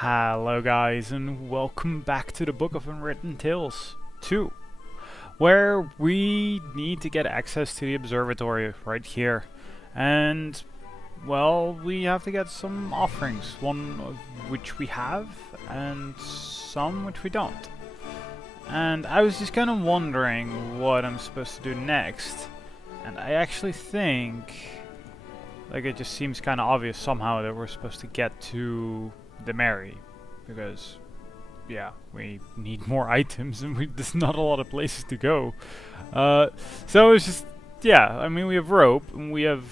Hello guys and welcome back to the Book of Unwritten Tales 2, where we need to get access to the observatory right here. And, well, we have to get some offerings, one of which we have and some which we don't. And I was just kind of wondering what I'm supposed to do next. And I actually think, like, it just seems kind of obvious somehow that we're supposed to get to the Mary, because yeah, we need more items and there's not a lot of places to go. So it's just, yeah, I mean, we have rope and we have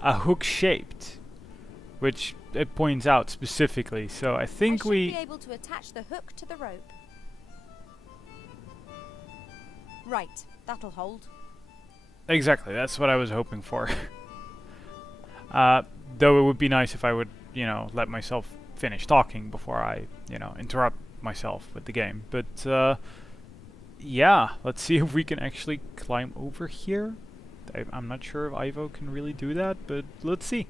a hook shaped, which it points out specifically. So I think we should be able to attach the hook to the rope. Right, that'll hold. Exactly, that's what I was hoping for. Though it would be nice if I would, you know, let myself finish talking before I, you know, interrupt myself with the game. But yeah, let's see if we can actually climb over here. I'm not sure if Ivo can really do that, but let's see.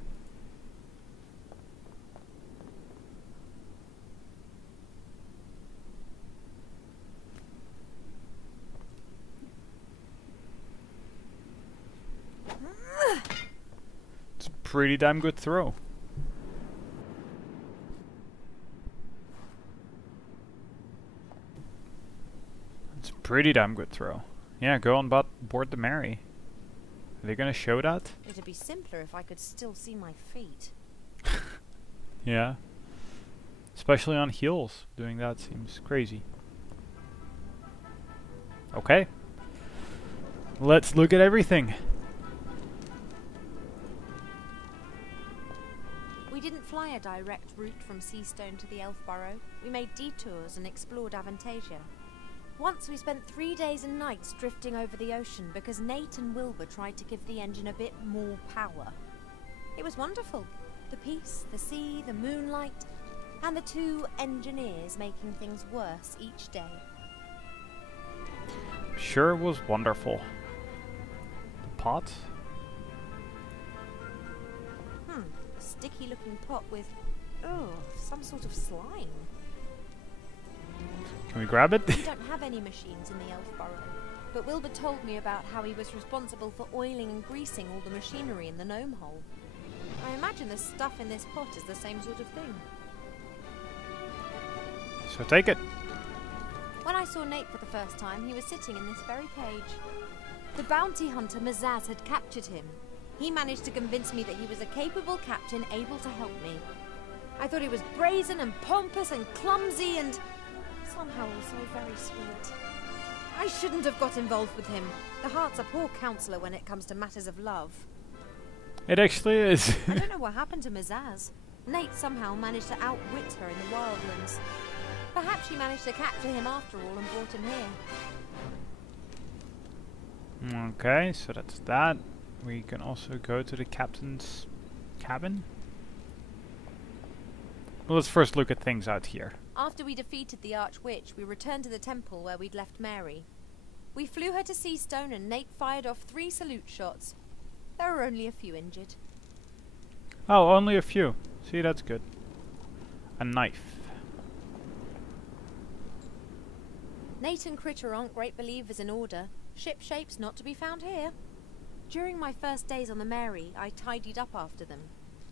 It's a pretty damn good throw. Pretty damn good throw. Yeah, go on board the Mary. Are they gonna show that? It'd be simpler if I could still see my feet. Yeah. Especially on heels. Doing that seems crazy. Okay. Let's look at everything. We didn't fly a direct route from Seastone to the Elf Burrow. We made detours and explored Avantasia. Once we spent 3 days and nights drifting over the ocean because Nate and Wilbur tried to give the engine a bit more power. It was wonderful. The peace, the sea, the moonlight, and the two engineers making things worse each day. Sure was wonderful. The pot? Sticky looking pot with, some sort of slime. Can we grab it? We don't have any machines in the Elf Burrow, but Wilbur told me about how he was responsible for oiling and greasing all the machinery in the gnome hole. I imagine the stuff in this pot is the same sort of thing. So take it. When I saw Nate for the first time, he was sitting in this very cage. The bounty hunter Mazaz had captured him. He managed to convince me that he was a capable captain able to help me. I thought he was brazen and pompous and clumsy and somehow also very sweet. I shouldn't have got involved with him. The heart's a poor counsellor when it comes to matters of love. It actually is. I don't know what happened to Mazaz. Nate somehow managed to outwit her in the wildlands. Perhaps she managed to capture him after all and brought him here. Okay, so that's that. We can also go to the captain's cabin. Well, let's first look at things out here. After we defeated the Archwitch, we returned to the temple where we'd left Mary. We flew her to Seastone and Nate fired off 3 salute shots. There were only a few injured. Oh, only a few. See, that's good. A knife. Nate and Critter aren't great believers in order. Ship shapes not to be found here. During my first days on the Mary, I tidied up after them.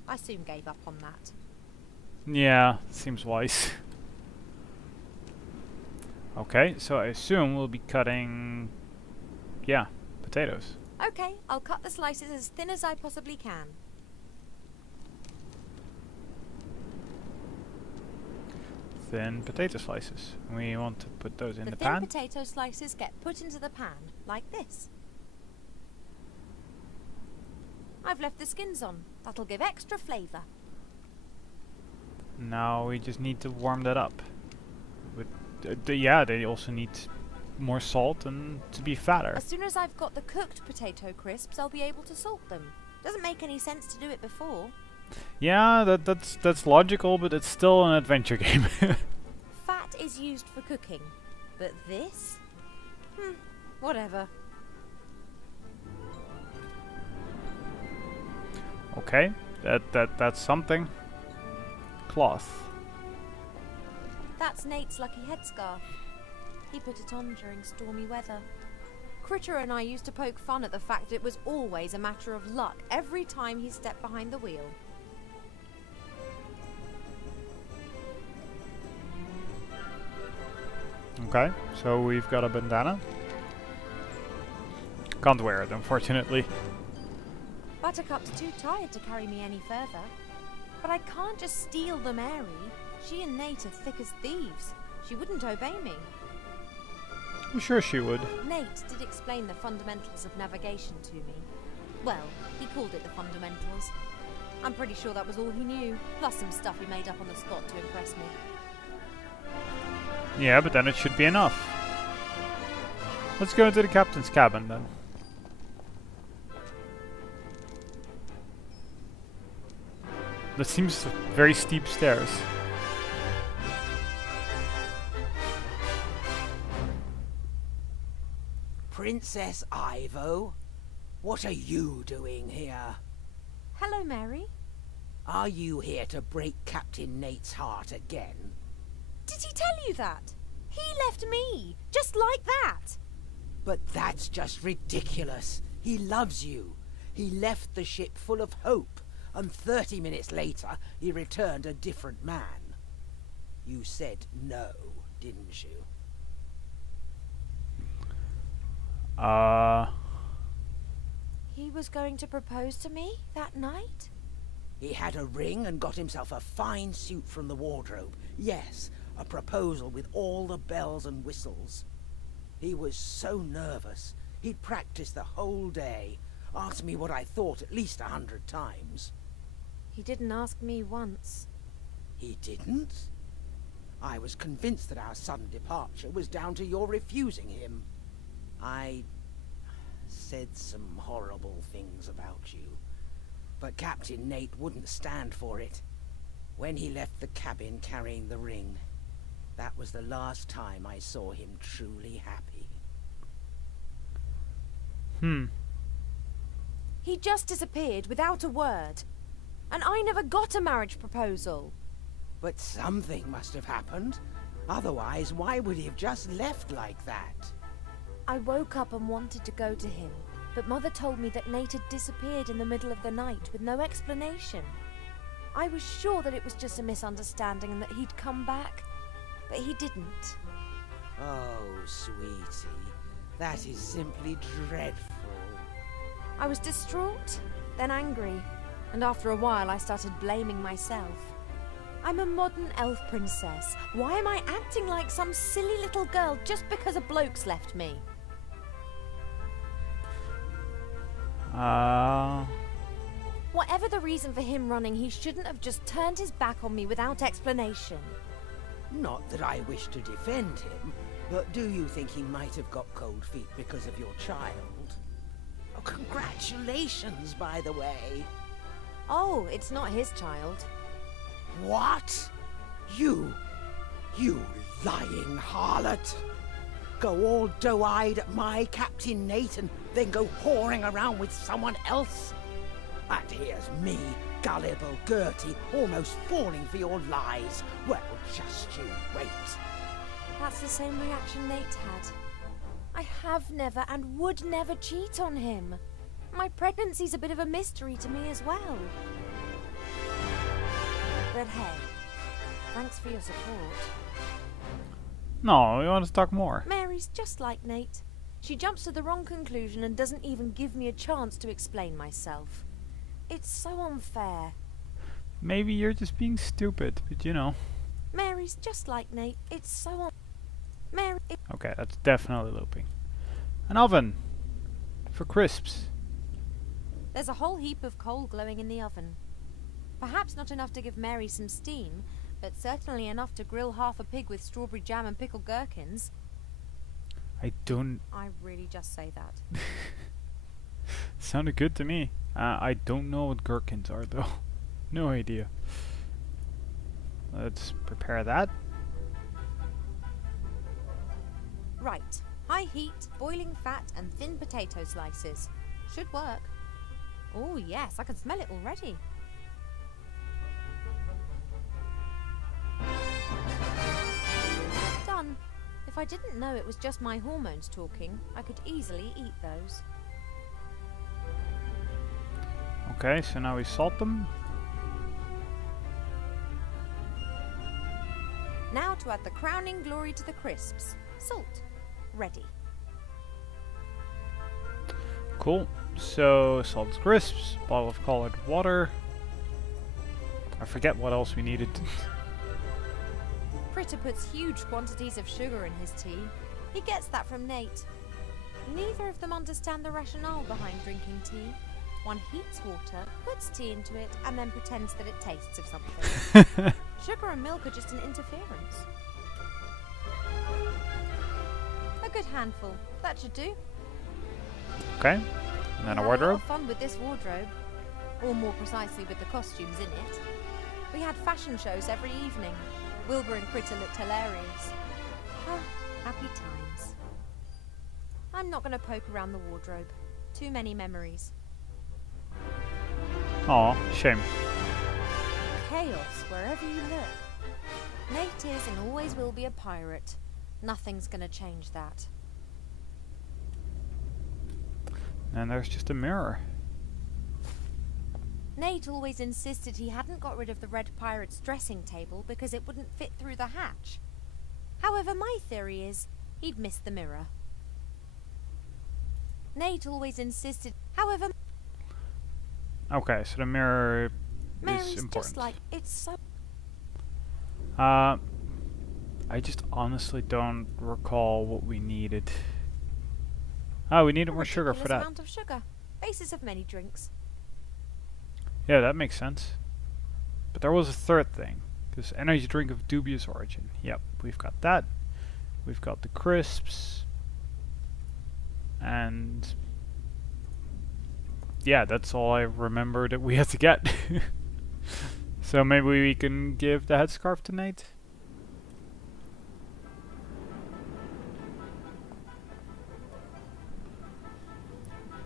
I soon gave up on that. Yeah, seems wise. Okay, so I assume we'll be cutting, yeah, potatoes. Okay, I'll cut the slices as thin as I possibly can. Thin potato slices. We want to put those in the thin pan. Potato slices get put into the pan, like this. I've left the skins on. That'll give extra flavour. Now we just need to warm that up. But yeah, they also need more salt and to be fatter. As soon as I've got the cooked potato crisps, I'll be able to salt them. Doesn't make any sense to do it before. Yeah, that's logical, but it's still an adventure game. Fat is used for cooking, but this? Whatever. Okay, that's something. Cloth. That's Nate's lucky headscarf. He put it on during stormy weather. Critter and I used to poke fun at the fact that it was always a matter of luck every time he stepped behind the wheel. Okay, so we've got a bandana. Can't wear it, unfortunately. Buttercup's too tired to carry me any further. But I can't just steal the Mary. She and Nate are thick as thieves. She wouldn't obey me. I'm sure she would. Nate did explain the fundamentals of navigation to me. Well, he called it the fundamentals. I'm pretty sure that was all he knew, plus some stuff he made up on the spot to impress me. Yeah, but then it should be enough. Let's go into the captain's cabin then. That seems very steep stairs. Princess Ivo, what are you doing here? Hello, Mary. Are you here to break Captain Nate's heart again? Did he tell you that? He left me, just like that. But that's just ridiculous. He loves you. He left the ship full of hope, and 30 minutes later, he returned a different man. You said no, didn't you? He was going to propose to me that night? He had a ring and got himself a fine suit from the wardrobe. Yes, a proposal with all the bells and whistles. He was so nervous. He'd practiced the whole day, asked me what I thought at least 100 times. He didn't ask me once. He didn't? I was convinced that our sudden departure was down to your refusing him. I said some horrible things about you, but Captain Nate wouldn't stand for it. When he left the cabin carrying the ring, that was the last time I saw him truly happy. He just disappeared without a word. And I never got a marriage proposal. But something must have happened. Otherwise, why would he have just left like that? I woke up and wanted to go to him, but Mother told me that Nate had disappeared in the middle of the night with no explanation. I was sure that it was just a misunderstanding and that he'd come back, but he didn't. Oh, sweetie, that is simply dreadful. I was distraught, then angry, and after a while I started blaming myself. I'm a modern elf princess. Why am I acting like some silly little girl just because a bloke's left me? Whatever the reason for him running, he shouldn't have just turned his back on me without explanation. Not that I wish to defend him, but do you think he might have got cold feet because of your child? Oh, congratulations, by the way. Oh, it's not his child. What? You lying harlot! Go all doe-eyed at my Captain Nate and then go whoring around with someone else? And here's me, gullible Gertie, almost falling for your lies. Well, just you wait. That's the same reaction Nate had. I have never and would never cheat on him. My pregnancy's a bit of a mystery to me as well. But hey, thanks for your support. No, we want to talk more. Mary's just like Nate. She jumps to the wrong conclusion and doesn't even give me a chance to explain myself. It's so unfair. Maybe you're just being stupid, but you know. Mary's just like Nate. It's so Mary. Okay, that's definitely looping. An oven for crisps. There's a whole heap of coal glowing in the oven. Perhaps not enough to give Mary some steam, but certainly enough to grill half a pig with strawberry jam and pickled gherkins. I really just say that. Sounded good to me. I don't know what gherkins are though. No idea. Let's prepare that. Right. High heat, boiling fat and thin potato slices. Should work. Oh yes, I can smell it already. I didn't know it was just my hormones talking, I could easily eat those. Okay, so now we salt them. Now to add the crowning glory to the crisps. Salt. Ready. Cool. So, salted crisps, bottle of colored water. I forget what else we needed. Critter puts huge quantities of sugar in his tea. He gets that from Nate. Neither of them understand the rationale behind drinking tea. One heats water, puts tea into it, and then pretends that it tastes of something. Sugar and milk are just an interference. A good handful. That should do. Okay. And then a wardrobe. We had a lot of fun with this wardrobe. Or more precisely with the costumes in it. We had fashion shows every evening. Wilbur and Critter looked hilarious. Ah, happy times. I'm not going to poke around the wardrobe. Too many memories. Aw, shame. Chaos wherever you look. Nate is and always will be a pirate. Nothing's going to change that. And there's just a mirror. Nate always insisted he hadn't got rid of the Red Pirate's dressing table because it wouldn't fit through the hatch. However, my theory is he'd missed the mirror. Nate always insisted, however... Okay, so the mirror Mary's is important. just like, it's so... I just honestly don't recall what we needed. Oh, we needed more sugar for that. Amount of sugar. Basis of many drinks. Yeah, that makes sense. But there was a third thing. This energy drink of dubious origin. Yep, we've got that. We've got the crisps. And... yeah, that's all I remember that we had to get. So maybe we can give the headscarf to Nate?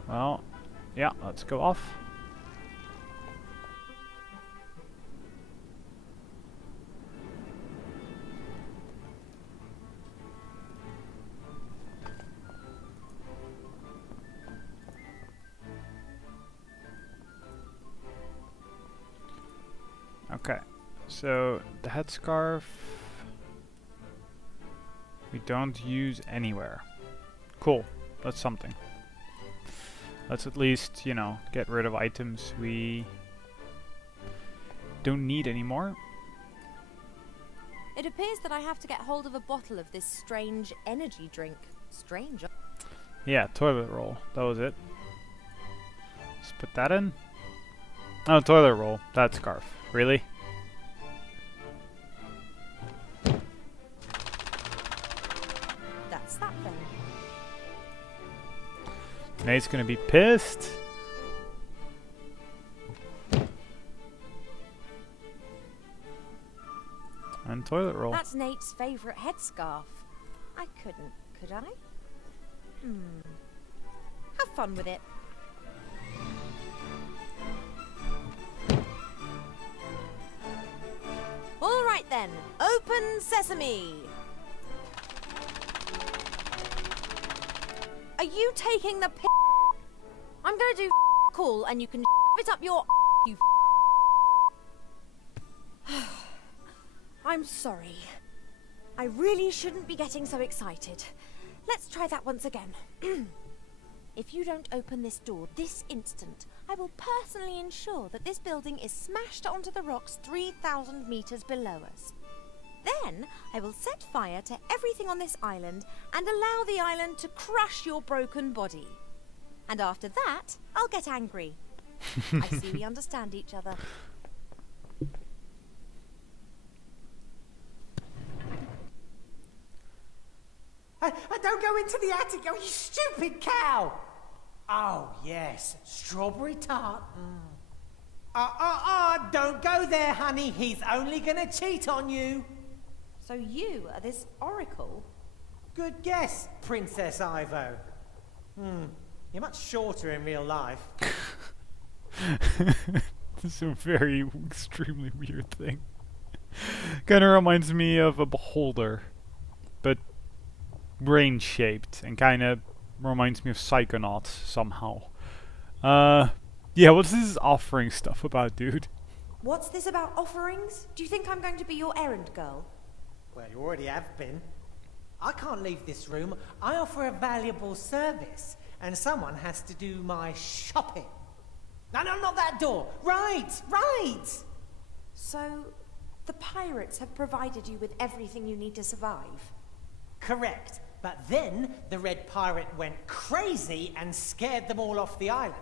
Well, yeah, let's go off. Okay, so the headscarf we don't use anywhere. Cool, that's something. Let's at least, you know, get rid of items we don't need anymore. It appears that I have to get hold of a bottle of this strange energy drink. Strange? Yeah, toilet roll. That was it. Let's put that in. Oh, toilet roll. That scarf. Really? That's that then. Nate's gonna be pissed. And toilet roll. That's Nate's favourite headscarf. I couldn't, could I? Have fun with it. All right then, open sesame. Are you taking the piss? I'm gonna do cool, and you can it up your you. I'm sorry. I really shouldn't be getting so excited. Let's try that once again. If you don't open this door this instant, I will personally ensure that this building is smashed onto the rocks 3,000 meters below us. Then I will set fire to everything on this island and allow the island to crush your broken body. And after that, I'll get angry. I see we understand each other. Don't go into the attic, oh, you stupid cow! Oh, yes, strawberry tart. Don't go there, honey. He's only gonna cheat on you. So you are this oracle? Good guess, Princess Ivo. You're much shorter in real life. This is a very extremely weird thing. Kind of reminds me of a beholder, but brain-shaped and kind of reminds me of Psychonauts somehow. Yeah, what's this offering stuff about, dude? What's this about offerings? Do you think I'm going to be your errand girl? Well, you already have been. I can't leave this room. I offer a valuable service, and someone has to do my shopping. No, not that door. Right. So, the pirates have provided you with everything you need to survive? Correct. But then the Red Pirate went crazy and scared them all off the island.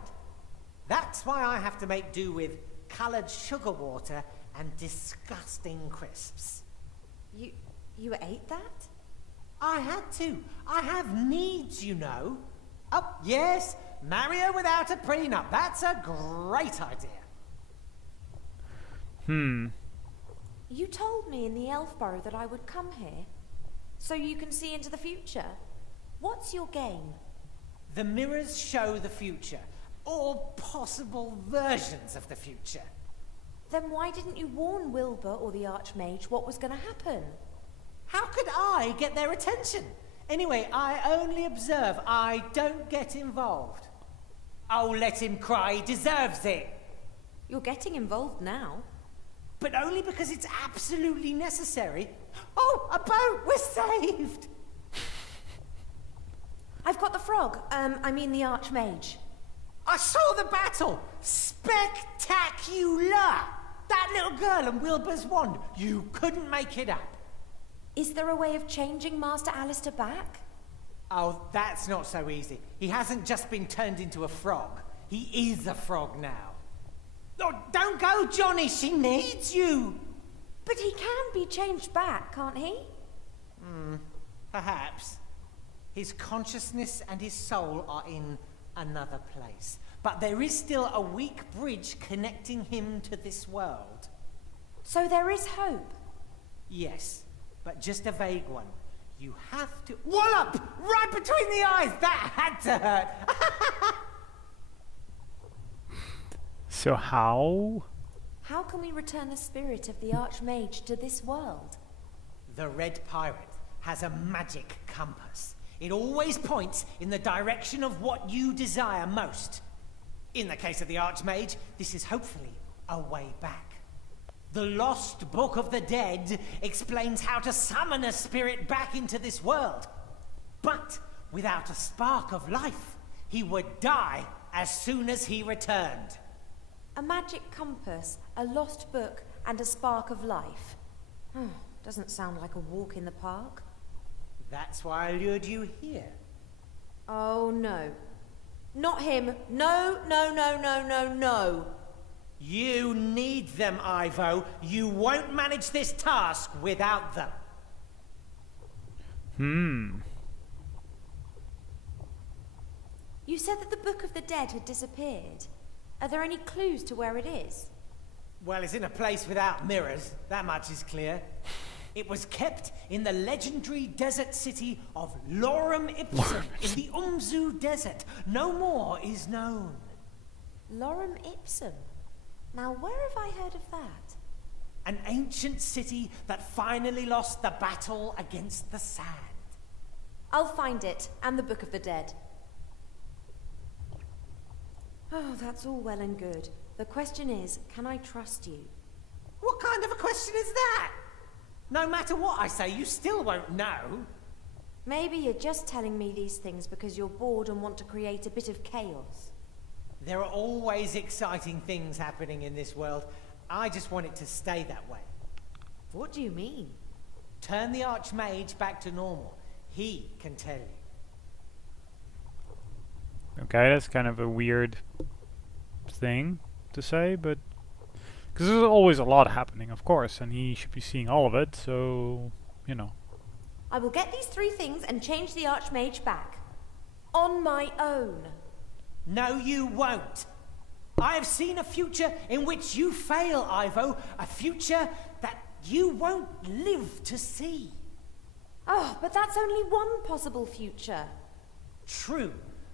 That's why I have to make do with coloured sugar water and disgusting crisps. You ate that? I had to. I have needs, you know. Oh, yes, marry her without a prenup. That's a great idea. You told me in the Elf Burrow that I would come here, so you can see into the future. What's your game? The mirrors show the future, or possible versions of the future. Then why didn't you warn Wilbur or the Archmage what was going to happen? How could I get their attention? Anyway, I only observe. I don't get involved. Oh, let him cry. He deserves it. You're getting involved now. But only because it's absolutely necessary. Oh, a boat! We're saved! I've got the frog. I mean the Archmage. I saw the battle! Spectacular! That little girl and Wilbur's wand. You couldn't make it up. Is there a way of changing Master Alistair back? Oh, that's not so easy. He hasn't just been turned into a frog. He is a frog now. Oh, don't go, Johnny. She needs you. But he can be changed back, can't he? Perhaps. His consciousness and his soul are in another place. But there is still a weak bridge connecting him to this world. So there is hope? Yes, but just a vague one. You have to... Wallop! Right between the eyes! That had to hurt! So how? How can we return the spirit of the Archmage to this world? The Red Pirate has a magic compass. It always points in the direction of what you desire most. In the case of the Archmage, this is hopefully a way back. The Lost Book of the Dead explains how to summon a spirit back into this world. But without a spark of life, he would die as soon as he returned. A magic compass, a lost book, and a spark of life. Doesn't sound like a walk in the park. That's why I lured you here. Oh, no. Not him. No, no, no, no, no, no. You need them, Ivo. You won't manage this task without them. You said that the Book of the Dead had disappeared. Are there any clues to where it is? Well, it's in a place without mirrors. That much is clear. It was kept in the legendary desert city of Lorem Ipsum in the Umzu Desert. No more is known. Lorem Ipsum? Now, where have I heard of that? An ancient city that finally lost the battle against the sand. I'll find it, and the Book of the Dead. Oh, that's all well and good. The question is, can I trust you? What kind of a question is that? No matter what I say, you still won't know. Maybe you're just telling me these things because you're bored and want to create a bit of chaos. There are always exciting things happening in this world. I just want it to stay that way. What do you mean? Turn the Archmage back to normal. He can tell you. Okay, that's kind of a weird thing to say, but... Because there's always a lot happening, of course, and he should be seeing all of it, so... you know. I will get these 3 things and change the Archmage back. On my own. No, you won't. I have seen a future in which you fail, Ivo. A future that you won't live to see. Oh, but that's only one possible future. True.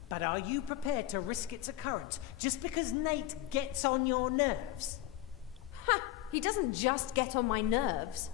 But are you prepared to risk its occurrence just because Nate gets on your nerves? Ha! He doesn't just get on my nerves.